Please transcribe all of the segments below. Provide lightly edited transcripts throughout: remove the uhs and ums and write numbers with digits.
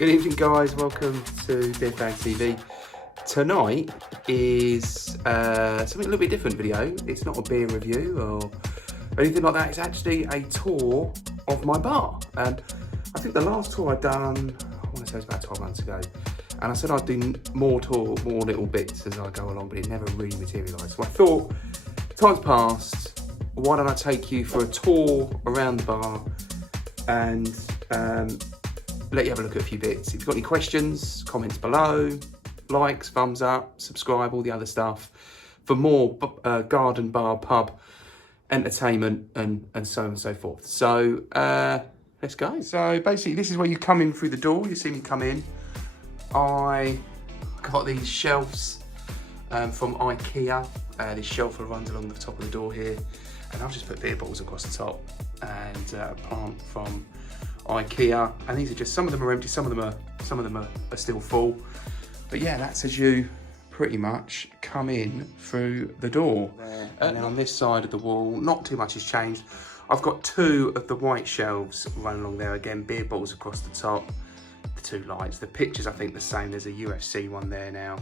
Good evening, guys. Welcome to Beer Fag TV. Tonight is something a little bit different video. It's not a beer review or anything like that. It's actually a tour of my bar. And I think the last tour I'd done, I want to say it was about 12 months ago. And I said I'd do more little bits as I go along, but it never really materialised. So I thought, time's passed. Why don't I take you for a tour around the bar and let you have a look at a few bits. If you've got any questions, comments below, likes, thumbs up, subscribe, all the other stuff for more garden bar pub entertainment and so on and so forth. So let's go. So basically this is where you come in through the door. You see me come in. I got these shelves from IKEA. This shelf runs along the top of the door here, and I've just put beer bottles across the top and a plant from IKEA, and these are just, some of them are empty, some of them are still full. But yeah, that's as you pretty much come in through the door. And then on this side of the wall, not too much has changed. I've got two of the white shelves running along there again, beer bottles across the top, the two lights. The pictures I think the same. There's a UFC one there now,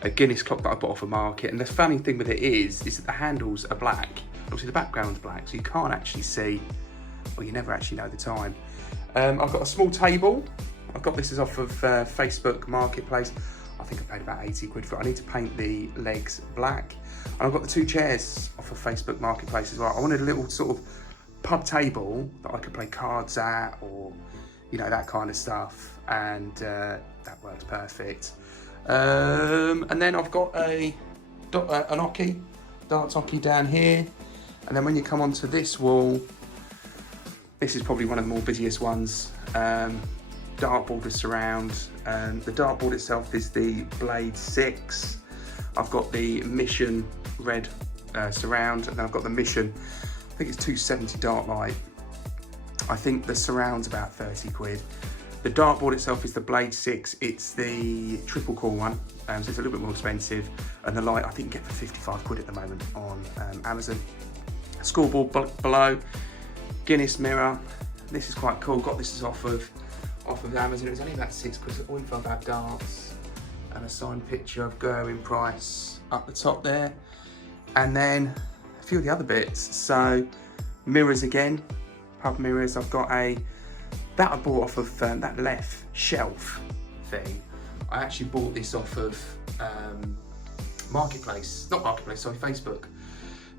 a Guinness clock that I bought off a market. And the funny thing with it is that the handles are black. Obviously the background's black, so you can't actually see, or you never actually know the time. I've got a small table. I've got this is off of Facebook Marketplace. I think I paid about 80 quid for it. I need to paint the legs black. And I've got the two chairs off of Facebook Marketplace as well. I wanted a little sort of pub table that I could play cards at, or, you know, that kind of stuff. And that works perfect. And then I've got an hockey, darts hockey down here. And then when you come onto this wall, this is probably one of the more busiest ones. Dartboard with surround. The dartboard itself is the Blade 6. I've got the Mission red surround, and then I've got the Mission, I think it's 270 dart light. I think the surround's about 30 quid. The dartboard itself is the Blade 6. It's the triple core one, so it's a little bit more expensive. And the light I think you get for 55 quid at the moment on Amazon. Scoreboard below. Guinness mirror. This is quite cool. Got this off of Amazon. It was only about 6 quid. All info about darts and a signed picture of Gerwin Price up the top there, and then a few of the other bits. So mirrors again, pub mirrors. I've got that I bought off of that left shelf thing. I actually bought this off of Facebook.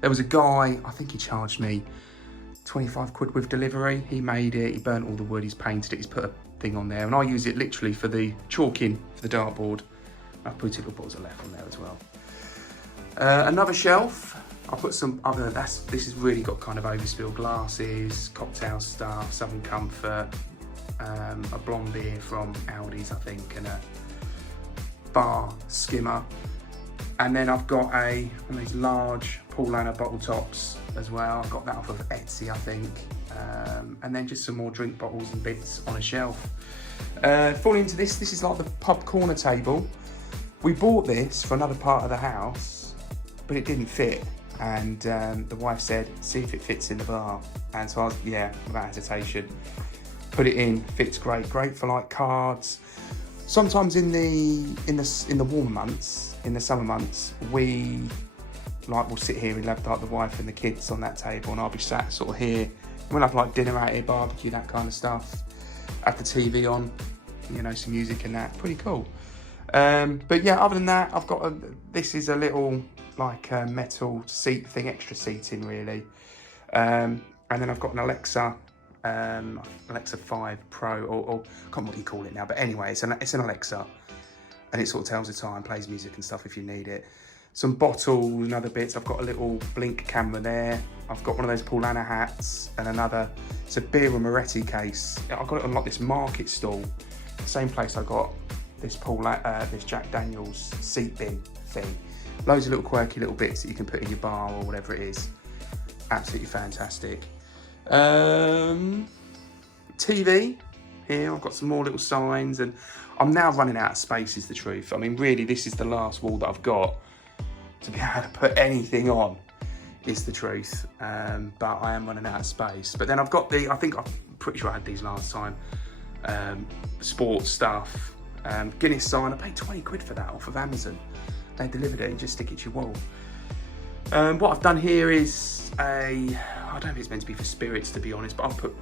There was a guy, I think he charged me 25 quid with delivery. He made it, he burnt all the wood, he's painted it, he's put a thing on there, and I use it literally for the chalking for the dartboard. I've put two bottles of left on there as well. Another shelf, I put some other, this has really got kind of overspill glasses, cocktail stuff, Southern Comfort, a blonde beer from Aldi's I think, and a bar skimmer. And then I've got one of these large Paulaner bottle tops as well. I've got that off of Etsy, I think. And then just some more drink bottles and bits on a shelf. Falling into this is like the pub corner table. We bought this for another part of the house, but it didn't fit. And the wife said, see if it fits in the bar. And so I was, yeah, without hesitation, put it in, fits great. Great for like cards. Sometimes in the warmer months, in the summer months, we'll sit here, we'll have like the wife and the kids on that table, and I'll be sat sort of here. We'll have like dinner out here, barbecue, that kind of stuff. Have the TV on, you know, some music and that. Pretty cool. But yeah, other than that, I've got this is a little like metal seat thing, extra seating really. And then I've got an Alexa 5 Pro, or I can't remember what you call it now, but anyway, it's an Alexa, and it sort of tells the time, plays music and stuff if you need it. Some bottles and other bits. I've got a little blink camera there. I've got one of those Paulaner hats, and another, it's a beer and Moretti case. I got it on like this market stall, same place I got this this Jack Daniels seat bin thing. Loads of little quirky little bits that you can put in your bar or whatever it is. Absolutely fantastic. TV here, I've got some more little signs, and I'm now running out of space is the truth. I mean, really, this is the last wall that I've got to be able to put anything on, is the truth. But I am running out of space. But then I've got I'm pretty sure I had these last time. sports stuff. Guinness sign, I paid 20 quid for that off of Amazon. They delivered it and just stick it to your wall. What I've done here is I don't know if it's meant to be for spirits, to be honest, but I've put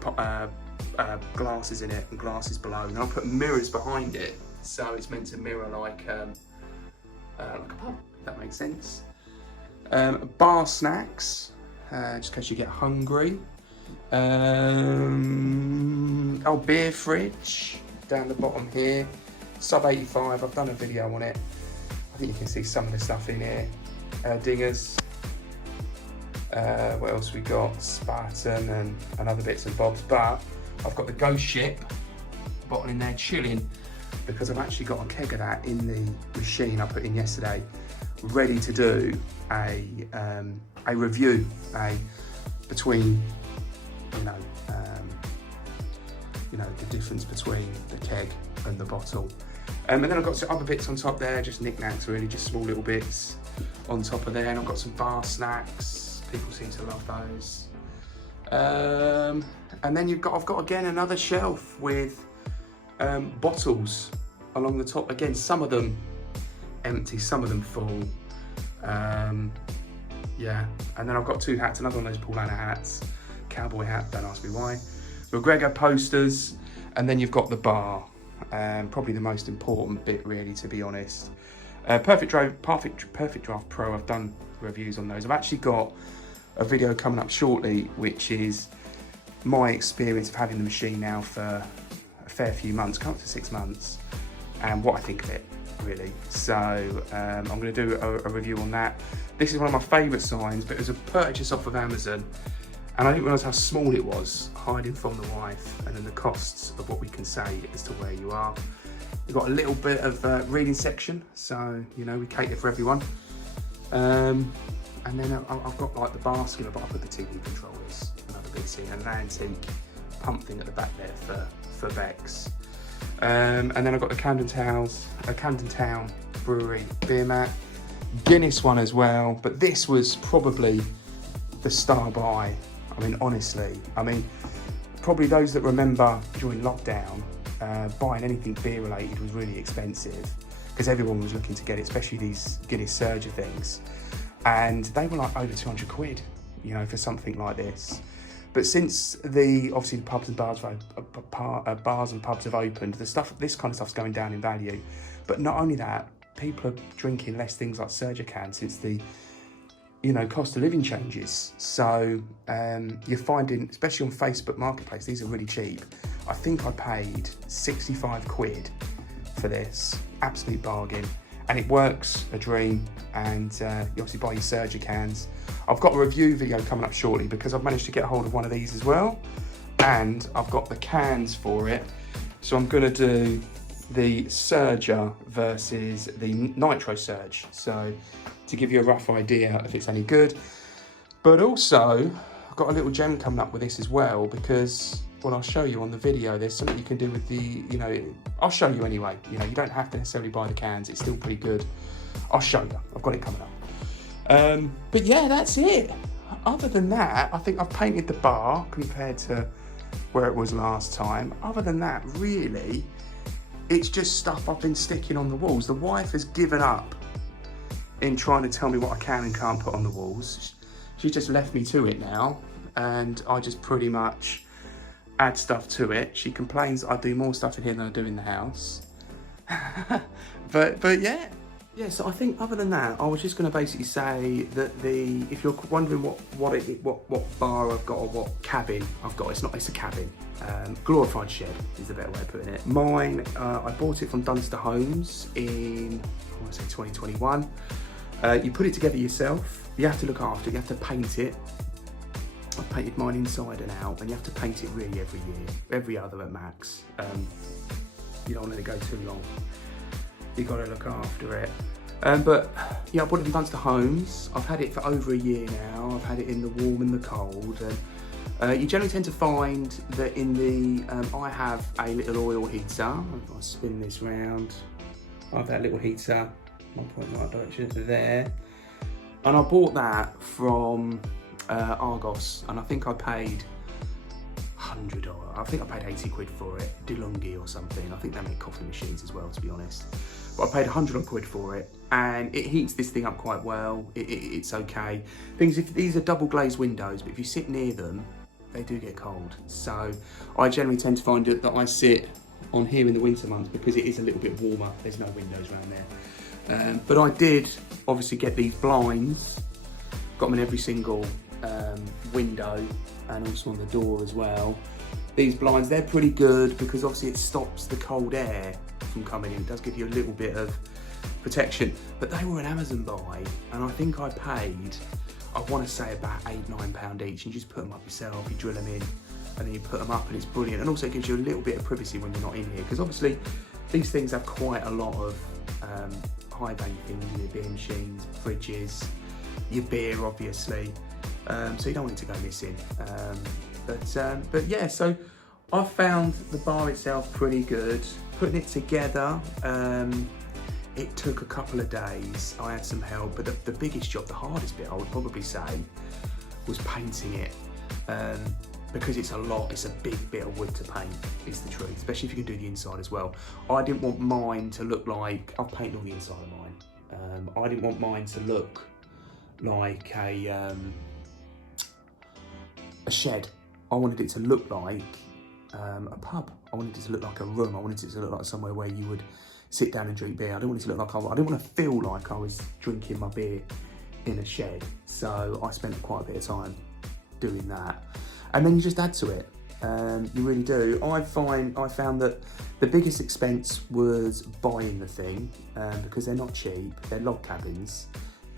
glasses in it and glasses below, and I'll put mirrors behind it, so it's meant to mirror like a pub, if that makes sense. Bar snacks, just in case you get hungry. Beer fridge down the bottom here, sub 85. I've done a video on it. I think you can see some of the stuff in here. Dingers. What else we got? Spartan and other bits and bobs. But I've got the Ghost Ship bottle in there chilling, because I've actually got a keg of that in the machine I put in yesterday, ready to do a review between the difference between the keg and the bottle. And then I've got some other bits on top there, just knickknacks really, just small little bits on top of there. And I've got some bar snacks. People seem to love those. And then I've got again another shelf with bottles along the top. Again, some of them empty, some of them full. Yeah, and then I've got two hats, another one of those Paulana hats, cowboy hat, don't ask me why. McGregor posters, and then you've got the bar. Probably the most important bit really, to be honest. Perfect Draft Pro, I've done reviews on those. I've actually got a video coming up shortly, which is my experience of having the machine now for a fair few months, coming up to 6 months, and what I think of it, really. So I'm going to do a review on that. This is one of my favourite signs, but it was a purchase off of Amazon, and I didn't realise how small it was, hiding from the wife, and then the costs of what we can say as to where you are. We've got a little bit of reading section, so we cater for everyone. And then I've got like the basket, but I put the TV controllers and other bits in, and an antique pump thing at the back there for Bex. And then I've got the Camden Town Brewery beer mat, Guinness one as well. But this was probably the star buy. I mean, honestly, probably those that remember during lockdown, buying anything beer related was really expensive, because everyone was looking to get it, especially these Guinness Surger things. And they were like over 200 quid, for something like this. But since obviously the pubs and bars and pubs have opened, this kind of stuff's going down in value. But not only that, people are drinking less things like Surger cans since the cost of living changes. So you're finding, especially on Facebook Marketplace, these are really cheap. I think I paid 65 quid for this, absolute bargain. And it works a dream, and you obviously buy your Surger cans. I've got a review video coming up shortly, because I've managed to get a hold of one of these as well, and I've got the cans for it. So I'm going to do the Surger versus the Nitro Surge, so to give you a rough idea if it's any good. But also, I've got a little gem coming up with this as well, because what I'll show you on the video, there's something you can do with the, I'll show you anyway. You don't have to necessarily buy the cans, it's still pretty good. I'll show you, I've got it coming up. But yeah, that's it. Other than that, I think I've painted the bar compared to where it was last time. Other than that, really, it's just stuff I've been sticking on the walls. The wife has given up in trying to tell me what I can and can't put on the walls. She just left me to it now, and I just pretty much add stuff to it. She complains I do more stuff in here than I do in the house. but yeah. Yeah, so I think other than that, I was just going to basically say that if you're wondering what bar I've got or what cabin I've got, it's a cabin. Glorified shed is the better way of putting it. Mine, I bought it from Dunster Homes in, I want to say 2021. You put it together yourself. You have to look after it. You have to paint it. I've painted mine inside and out, and you have to paint it really every year, every other at max. You don't let it go too long. You got to look after it. But yeah, I bought it from Dunster Homes. I've had it for over a year now. I've had it in the warm and the cold. And you generally tend to find that in the, I have a little oil heater. I'll spin this round. I have that little heater, 1.9 direction there. And I bought that from Argos, and I think I paid $100. I think I paid 80 quid for it, DeLonghi or something. I think they make coffee machines as well, to be honest. But I paid 100 odd quid for it, and it heats this thing up quite well. It's okay. These are double glazed windows, but if you sit near them, they do get cold. So I generally tend to find that I sit on here in the winter months because it is a little bit warmer. There's no windows around there. But I did obviously get these blinds, got them in every single window and also on the door as well. These blinds, they're pretty good because obviously it stops the cold air from coming in. It does give you a little bit of protection. But they were an Amazon buy, and I think I paid, I want to say about £8-9 each. And you just put them up yourself, you drill them in, and then you put them up, and it's brilliant. And also it gives you a little bit of privacy when you're not in here, because obviously these things have quite a lot of high value things, your beer machines, fridges, your beer obviously. So you don't want it to go missing. But yeah, so I found the bar itself pretty good. Putting it together, it took a couple of days. I had some help, but the biggest job, the hardest bit I would probably say, was painting it. Because it's a big bit of wood to paint, is the truth, especially if you can do the inside as well. I didn't want mine to look like, I've painted all the inside of mine. I didn't want mine to look like a shed. I wanted it to look like a pub. I wanted it to look like a room. I wanted it to look like somewhere where you would sit down and drink beer. I didn't want it to look like I didn't want to feel like I was drinking my beer in a shed. So I spent quite a bit of time doing that. And then you just add to it. You really do. I found that the biggest expense was buying the thing because they're not cheap. They're log cabins.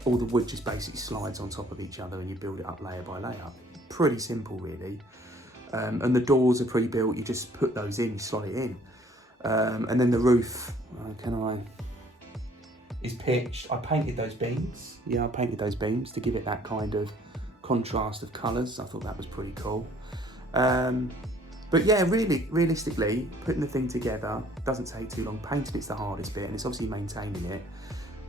All the wood just basically slides on top of each other and you build it up layer by layer. Pretty simple, really. And the doors are pre-built. You just put those in, you slot it in. And then the roof, is pitched. I painted those beams. Yeah, I painted those beams to give it that kind of contrast of colours. I thought that was pretty cool. But yeah, really, realistically, putting the thing together doesn't take too long. Painting it's the hardest bit, and it's obviously maintaining it,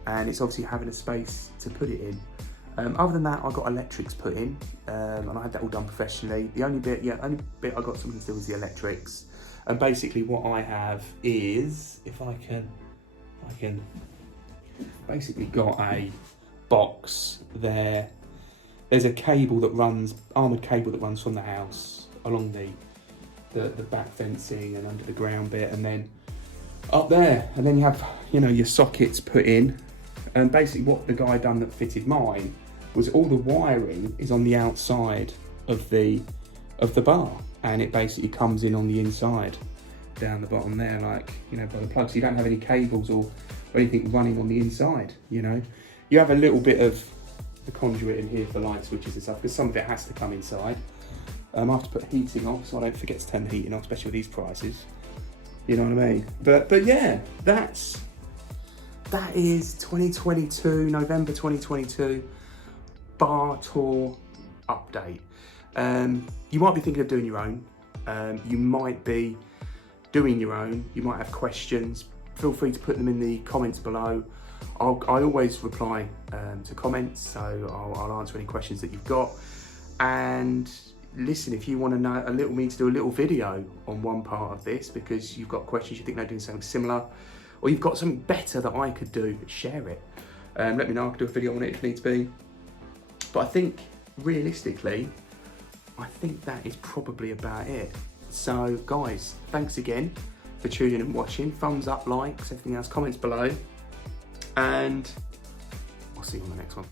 and it's obviously having a space to put it in. Other than that, I got electrics put in, and I had that all done professionally. The only bit I got something to do was the electrics. And basically what I have is, if I can basically got a box there. There's a cable that runs, armoured cable that runs from the house along the back fencing and under the ground bit, and then up there, and then you have, your sockets put in. And basically what the guy done that fitted mine was all the wiring is on the outside of the bar, and it basically comes in on the inside down the bottom there, like, by the plug. So you don't have any cables or anything running on the inside. You have a little bit of the conduit in here for light switches and stuff, because some of it has to come inside. I have to put heating off so I don't forget to turn the heating off, especially with these prices. You know what I mean? But yeah, that is 2022, November 2022 bar tour update. You might be thinking of doing your own. You might be doing your own. You might have questions. Feel free to put them in the comments below. I always reply to comments, so I'll answer any questions that you've got. And listen, if you want to know me to do a little video on one part of this because you've got questions, you think they're doing something similar, or you've got something better that I could do, share it. Let me know, I can do a video on it if needs be. But I think, realistically, that is probably about it. So, guys, thanks again for tuning in and watching. Thumbs up, likes, everything else, comments below. And I'll see you on the next one.